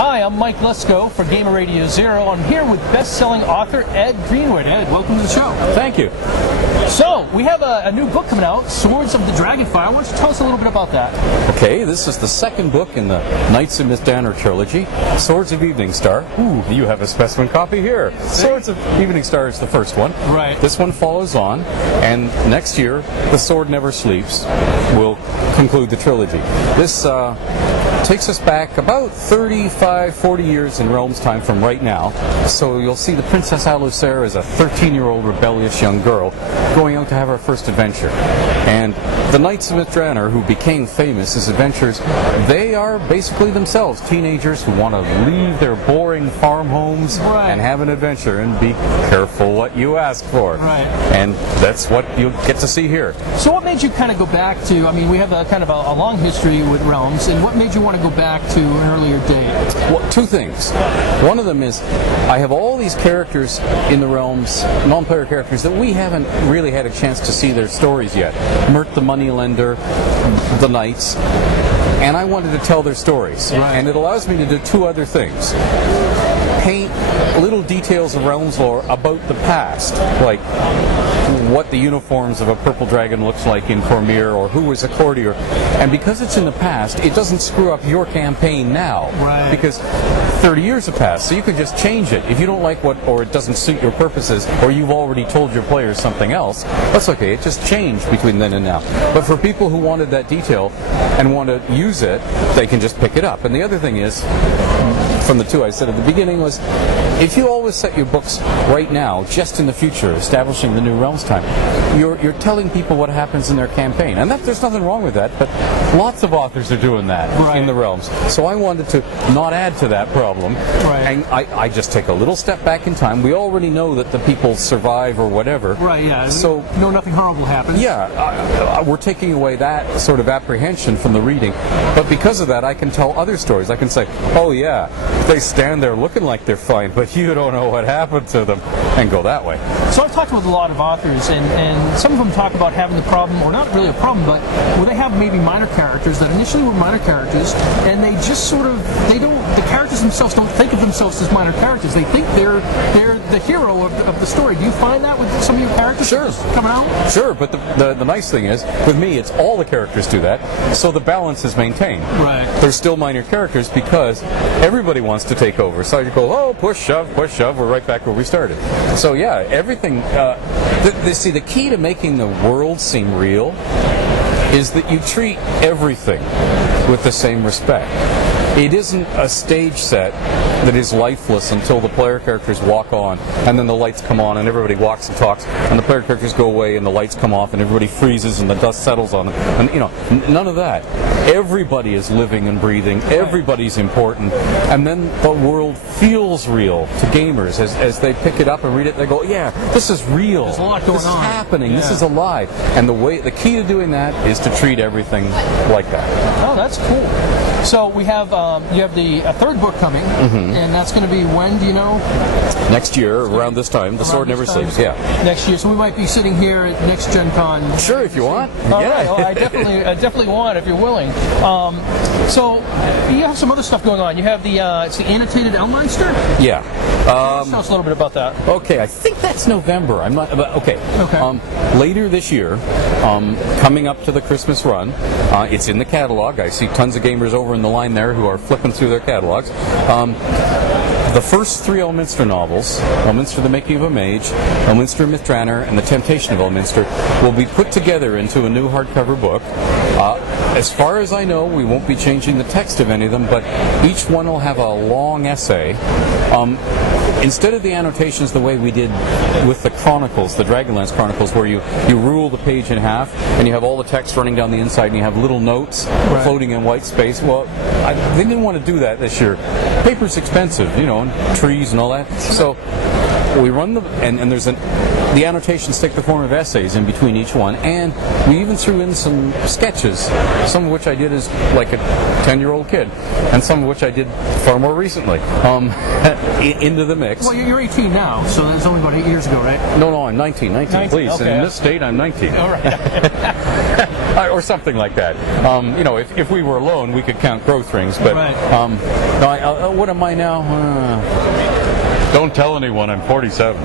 Hi, I'm Mike Lesko for Gamer Radio Zero. I'm here with best-selling author Ed Greenwood. Ed, welcome to the show. Thank you. So, we have a new book coming out, Swords of the Dragonfire. Why don't you tell us a little bit about that? Okay, this is the second book in the Knights of Mithranor trilogy, Swords of Evening Star. Ooh, you have a specimen copy here. Swords of Evening Star is the first one. Right. This one follows on, and next year, The Sword Never Sleeps will conclude the trilogy. This takes us back about 35, 40 years in Realm's time from right now. So you'll see the Princess Alucer as a 13-year-old rebellious young girl going out to have her first adventure. And the Knights of Mithranor, who became famous as adventurers, they are basically themselves teenagers who want to leave their boring farm homes and have an adventure, and be careful what you ask for. Right. And that's what you'll get to see here. So what made you kind of go back to, I mean, we have a kind of a long history with Realms, and what made you want to go back to an earlier date? Well, two things. One of them is I have all these characters in the Realms, non-player characters, that we haven't really had a chance to see their stories yet. Mert the Moneylender, the Knights, and I wanted to tell their stories. Right. And it allows me to do two other things. Paint little details of Realms lore about the past, like what the uniforms of a purple dragon looks like in Cormyr, or who was a courtier. And because it's in the past, it doesn't screw up your campaign now. Right. Because 30 years have passed, so you could just change it. If you don't like what, or it doesn't suit your purposes, or you've already told your players something else, that's okay. It just changed between then and now. But for people who wanted that detail and want to use it, they can just pick it up. And the other thing is, from the two I said at the beginning, was if you always set your books right now, just in the future, establishing the new Realms time, you're telling people what happens in their campaign. And there's nothing wrong with that, but lots of authors are doing that in the Realms. So I wanted to not add to that problem. Right. And I just take a little step back in time. We already know that the people survive or whatever. Right, yeah. So no, nothing horrible happens. Yeah, we're taking away that sort of apprehension from the reading. But because of that, I can tell other stories. I can say, oh yeah, they stand there looking like they're fine, but you don't know what happened to them, and go that way. So I've talked with a lot of authors, and some of them talk about having the problem, or not really a problem, but where they have maybe minor characters that initially were minor characters, and they just sort of, the characters themselves don't think of themselves as minor characters. They think they're the hero of the story. Do you find that with some of your characters coming out? Sure, but the nice thing is, with me, it's all the characters do that, so the balance is maintained. Right. They're still minor characters because everybody wants to take over. So you go, oh, push, shove, we're right back where we started. So yeah, everything, see, the key to making the world seem real is that you treat everything with the same respect. It isn't a stage set that is lifeless until the player characters walk on, and then the lights come on, and everybody walks and talks, and the player characters go away, and the lights come off, and everybody freezes, and the dust settles on them. And you know, none of that. Everybody is living and breathing. Everybody's important, and then the world feels real to gamers as they pick it up and read it. They go, "Yeah, this is real. There's a lot going on. This is happening. Yeah. This is alive." And the key to doing that is to treat everything like that. Oh, that's cool. So we have you have a third book coming, and that's going to be when? Do you know? Next year, around this time, The Sword Never Sleeps. Yeah. Next year, so we might be sitting here at next Gen Con. Sure, if you want. All right. Well, I definitely want if you're willing. So you have some other stuff going on. You have it's the annotated Elminster. Yeah. Tell us a little bit about that. Okay, I think that's November. I'm not. Okay. Later this year, coming up to the Christmas run, it's in the catalog. I see tons of gamers over in the line there who are flipping through their catalogs. The first three Elminster novels, Elminster the Making of a Mage, Elminster of Mithranor, and The Temptation of Elminster, will be put together into a new hardcover book. As far as I know, we won't be changing the text of any of them, but each one will have a long essay. Instead of the annotations the way we did with the Chronicles, the Dragonlance Chronicles, where you rule the page in half, and you have all the text running down the inside, and you have little notes floating in white space. Well, they didn't want to do that this year. Paper's expensive, and trees and all that. So we run and there's the annotations take the form of essays in between each one, and we even threw in some sketches, some of which I did as like a 10-year-old kid, and some of which I did far more recently, into the mix. Well, you're 18 now, so that's only about 8 years ago, right? No, I'm 19, please. Okay. And in this state, I'm 19. All right. Or something like that. If we were alone, we could count growth rings, but right. What am I now? Don't tell anyone, I'm 47.